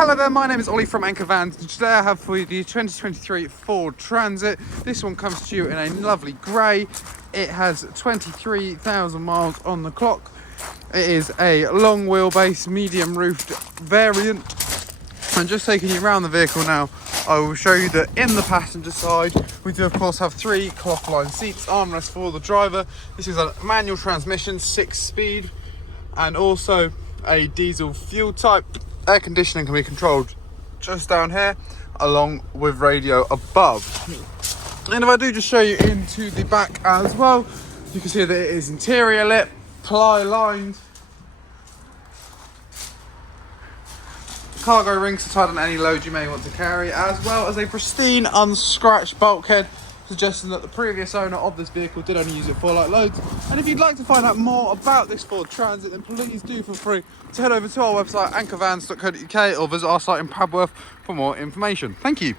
Hello there, my name is Ollie from Anchor Vans, and today I have for you the 2023 Ford Transit. This one comes to you in a lovely grey. It has 23,000 miles on the clock. It is a long wheelbase, medium roofed variant. I'm just taking you around the vehicle now. I will show you that in the passenger side, we do of course have 3 cloth lined seats, armrest for the driver. This is a manual transmission, 6-speed, and also a diesel fuel type. Air conditioning can be controlled just down here, along with radio above. And if I do just show you into the back as well, you can see that it is interior lit, ply lined. Cargo rings to tighten any load you may want to carry, as well as a pristine, unscratched bulkhead, suggesting that the previous owner of this vehicle did only use it for light loads. And if you'd like to find out more about this Ford Transit, then please do feel free to head over to our website, anchorvans.co.uk, or visit our site in Padworth for more information. Thank you.